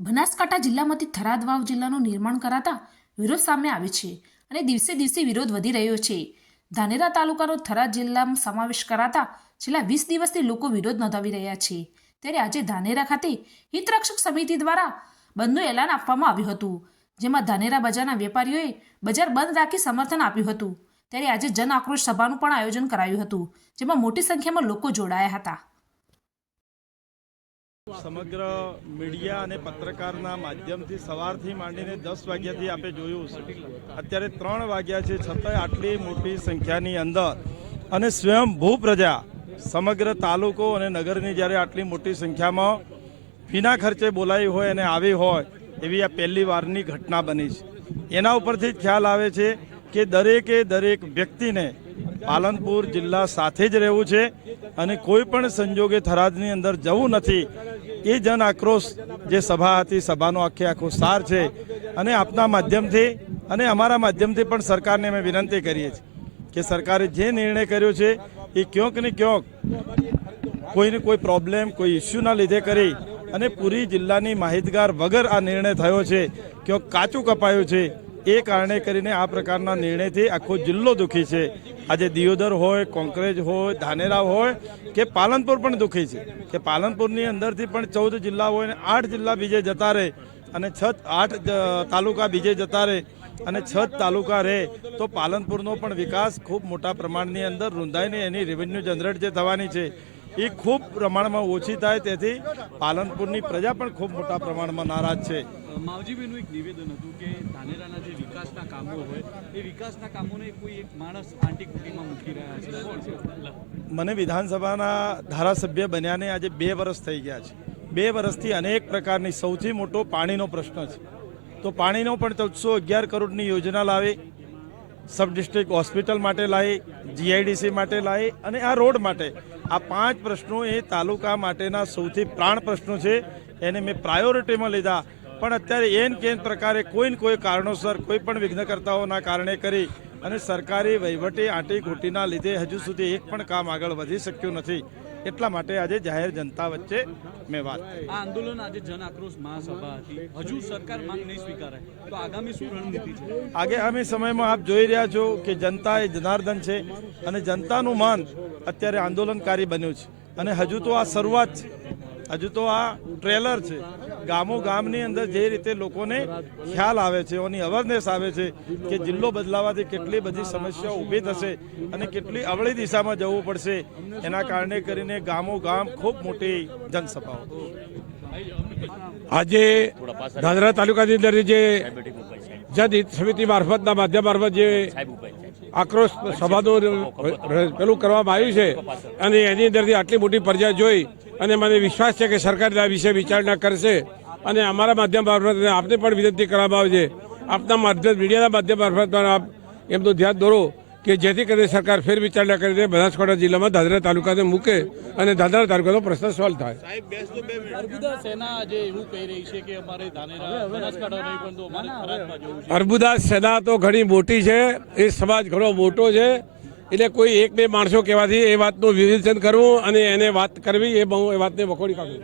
બનાસકાંઠા જિલ્લામાંથી થરાદ વાવ જિલ્લાનું નિર્માણ કરાતા વિરોધ સામે આવે છે અને દિવસે દિવસે વિરોધ વધી રહ્યો છે। ધાનેરા તાલુકાનો થરાદ જિલ્લામાં સમાવેશ કરાતા છેલ્લા 20 દિવસથી લોકો વિરોધ નોંધાવી રહ્યા છે। ત્યારે આજે ધાનેરા ખાતે હિતરક્ષક સમિતિ દ્વારા બંધનું એલાન આપવામાં આવ્યું હતું, જેમાં ધાનેરા બજારના વેપારીઓએ બજાર બંધ રાખી સમર્થન આપ્યું હતું। ત્યારે આજે જન આક્રોશ સભાનું પણ આયોજન કરાયું હતું, જેમાં મોટી સંખ્યામાં લોકો જોડાયા હતા। સમગ્ર મીડિયા અને પત્રકારના માધ્યમથી સવારથી માંડીને 10 વાગ્યાથી આપણે જોયું છે, અત્યારે 3 વાગ્યા છે, છતાંય આટલી મોટી સંખ્યાની અંદર અને સ્વયંભૂ પ્રજા સમગ્ર તાલુકો અને નગરની જ્યારે આટલી મોટી સંખ્યામાં વિના ખર્ચે બોલાવી હોય અને આવી હોય એવી આ પહેલી વારની ઘટના બની છે। એના ઉપરથી જ ખ્યાલ આવે છે કે દરેક વ્યક્તિને પાલનપુર જિલ્લા સાથે જ રહેવું છે અને કોઈ પણ સંજોગે થરાદની અંદર જવું નથી। એ જન આક્રોશ જે સભા હતી, સભાનો આખો સાર છે અને આપના માધ્યમથી અને અમારા માધ્યમથી પણ સરકારને અમે વિનંતી કરીએ છીએ કે સરકારે જે નિર્ણય કર્યો છે એ ક્યાંક ને ક્યાંક કોઈને કોઈ પ્રોબ્લેમ, કોઈ ઇસ્યુના લીધે કરી અને પૂરી જિલ્લાની માહિતગાર વગર આ નિર્ણય થયો છે, ક્યાંક કાચું કપાયું છે। એ કારણે કરીને આ પ્રકારના નિર્ણયથી આખો જિલ્લો દુઃખી છે। આજે દિયોદર હોય, કોંકરેજ હોય, ધાનેરા હોય કે પાલનપુર પણ દુઃખી છે કે પાલનપુરની અંદરથી પણ 14 જિલ્લા હોય અને 8 જિલ્લા બીજે જતા રહે અને 8 તાલુકા બીજે જતા રહે અને 6 તાલુકા રહે તો પાલનપુરનો પણ વિકાસ ખૂબ મોટા પ્રમાણની અંદર રૂંધાઈને એની રેવન્યુ જનરેટ જે થવાની છે એ ખૂબ પ્રમાણમાં ઓછી થાય, તેથી પાલનપુરની પ્રજા પણ ખૂબ મોટા પ્રમાણમાં નારાજ છે। માવજીભાઈનું એક નિવેદન હતું કે ધાનેરાના જે વિકાસના કામો હોય એ વિકાસના કામોને કોઈ એક માણસ આંટીકુટીમાં મૂકી રહ્યા છે, કોણ છે? મને વિધાનસભાના ધારાસભ્ય બન્યાને આજે 2 વર્ષ થઈ ગયા છે। 2 વર્ષથી અનેક પ્રકારની સૌથી મોટો પાણીનો પ્રશ્ન છે, તો પાણીનો પણ 1411 કરોડની યોજના લાવી, સબ ડિસ્ટ્રિક્ટ હોસ્પિટલ માટે લાવી, જીઆઈડીસી માટે લાવી અને આ રોડ માટે, આ 5 પ્રશ્નો એ તાલુકા માટેના સૌથી પ્રાણ પ્રશ્નો છે, એને મેં પ્રાયોરિટીમાં લીધા। પણ અત્યારે એન કેન પ્રકારે કોઈ કારણોસર કોઈ પણ વિઘ્નકર્તાઓના કારણે કરી અને સરકારી વહીવટી આંટીઘૂંટીના લીધે હજુ સુધી એક પણ કામ આગળ વધી શક્યું નથી। એટલા માટે આજે જાહેર જનતા વચ્ચે મેં વાત કરી। આ આંદોલન આજે જન આક્રોશ મહાસભા હતી, હજુ સરકાર માંગ નહીં સ્વીકારે તો આગામી શું રણનીતિ છે? આગામી સમયમાં આપ જોઈ રહ્યા છો કે જનતા એ જનાર્દન છે અને જનતાનું મન અત્યારે આંદોલનકારી બન્યું છે અને હજુ તો આ શરૂઆત છે, હજુ તો આ ટ્રેલર છે। ગામો ગામની અંદર જે રીતે લોકોને ખ્યાલ આવે છે, એની અવેરનેસ આવે છે કે જિલ્લો બદલાવાથી કેટલી બધી સમસ્યાઓ ઊભી થશે અને કેટલી અવળી દિશામાં જવું પડશે, એના કારણે કરીને ગામો ગામ ખૂબ મોટી જનસભાઓ। આજે ધાનેરા તાલુકાની અંદર જે જનહિત સમિતિ મારફતના માધ્યમ મારફત જે આક્રોશ સભાનું પેલું કરવામાં આવ્યું છે અને એની અંદરથી આટલી મોટી પ્રજા જોઈ અને મને વિશ્વાસ છે કે સરકાર આ વિશે વિચારણા કરશે અને અમારા માધ્યમ મારફત આપને પણ વિનંતી કરવામાં આવે છે, આપના માધ્યમ મીડિયાના માધ્યમ મારફત આપ એમનું ધ્યાન દોરો કે જેથી કરીને સરકાર ફેર વિચારણા કરીને બનાસકાંઠા જિલ્લામાં ધાનેરા તાલુકાને મૂકે અને ધાનેરા તાલુકાનો પ્રશ્ન સોલ્વ થાય। અર્બુદા સેના આજે એવું કહી રહી છે કે અમારે ધાનેરા બનાસકાંઠા નહીં પણ તો અમારે થરાદમાં જવું છે। અર્બુદા સેના તો ઘણી મોટી છે, એ સમાજ ઘણો મોટો છે, એટલે કોઈ 1-2 માણસો કહેવાથી એ વાતનું વિવેચન કરવું અને એને વાત કરવી એ વાતને વખોડી કાઢવું।